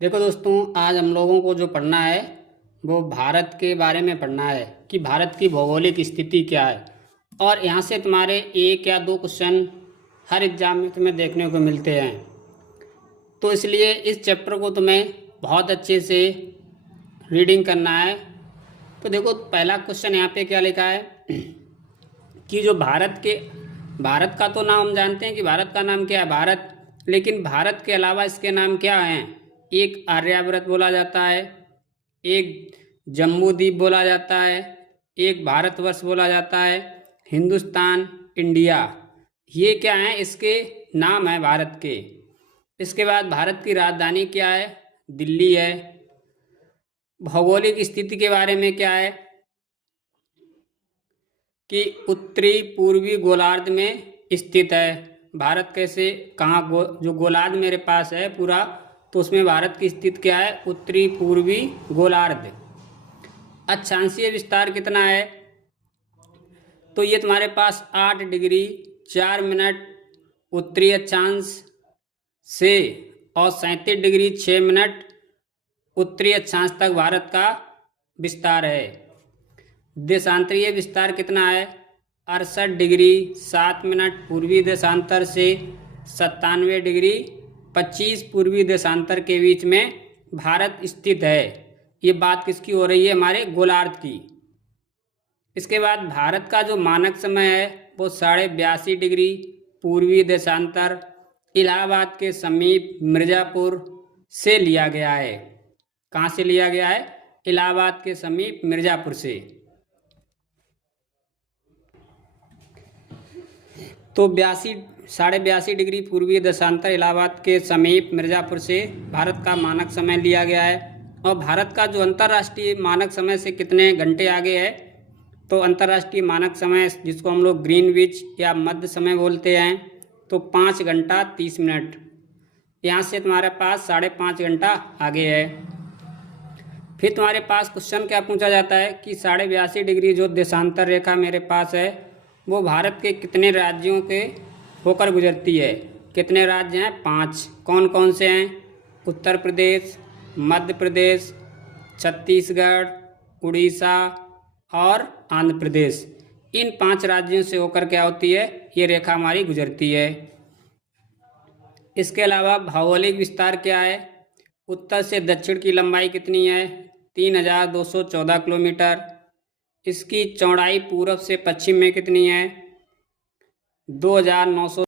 देखो दोस्तों, आज हम लोगों को जो पढ़ना है वो भारत के बारे में पढ़ना है कि भारत की भौगोलिक स्थिति क्या है। और यहाँ से तुम्हारे एक या दो क्वेश्चन हर एग्जाम में तुम्हें देखने को मिलते हैं। तो इसलिए इस चैप्टर को तुम्हें बहुत अच्छे से रीडिंग करना है। तो देखो, पहला क्वेश्चन यहाँ पे क्या लिखा है कि जो भारत का तो नाम हम जानते हैं कि भारत का नाम क्या है, भारत। लेकिन भारत के अलावा इसके नाम क्या हैं? एक आर्यावर्त बोला जाता है, एक जम्बू द्वीप बोला जाता है, एक भारतवर्ष बोला जाता है, हिंदुस्तान, इंडिया। ये क्या है? इसके नाम है भारत के। इसके बाद भारत की राजधानी क्या है? दिल्ली है। भौगोलिक स्थिति के बारे में क्या है कि उत्तरी पूर्वी गोलार्ध में स्थित है। भारत कैसे कहाँ जो गोलार्ध मेरे पास है पूरा, तो उसमें भारत की स्थिति क्या है? उत्तरी पूर्वी गोलार्ध। अक्षांशीय विस्तार कितना है? तो ये तुम्हारे पास 8 डिग्री 4 मिनट उत्तरी अक्षांश से और 37 डिग्री 6 मिनट उत्तरी अक्षांश तक भारत का विस्तार है। देशांतरीय विस्तार कितना है? 68 डिग्री 7 मिनट पूर्वी देशांतर से 97 डिग्री 25 पूर्वी देशांतर के बीच में भारत स्थित है। ये बात किसकी हो रही है? हमारे गोलार्ध की। इसके बाद भारत का जो मानक समय है वो 82.5 डिग्री पूर्वी देशांतर इलाहाबाद के समीप मिर्ज़ापुर से लिया गया है। कहाँ से लिया गया है? इलाहाबाद के समीप मिर्ज़ापुर से। तो 82.5 डिग्री पूर्वी देशांतर इलाहाबाद के समीप मिर्ज़ापुर से भारत का मानक समय लिया गया है। और भारत का जो अंतर्राष्ट्रीय मानक समय से कितने घंटे आगे है? तो अंतर्राष्ट्रीय मानक समय जिसको हम लोग ग्रीनविच या मध्य समय बोलते हैं, तो 5 घंटा 30 मिनट। यहाँ से तुम्हारे पास 5.5 घंटा आगे है। फिर तुम्हारे पास क्वेश्चन क्या पूछा जाता है कि 82.5 डिग्री जो देशांतर रेखा मेरे पास है वो भारत के कितने राज्यों के होकर गुजरती है? कितने राज्य हैं? 5। कौन कौन से हैं? उत्तर प्रदेश, मध्य प्रदेश, छत्तीसगढ़, उड़ीसा और आंध्र प्रदेश। इन 5 राज्यों से होकर क्या होती है? ये रेखा हमारी गुजरती है। इसके अलावा भौगोलिक विस्तार क्या है? उत्तर से दक्षिण की लंबाई कितनी है? 3214 किलोमीटर। इसकी चौड़ाई पूर्व से पश्चिम में कितनी है? 2900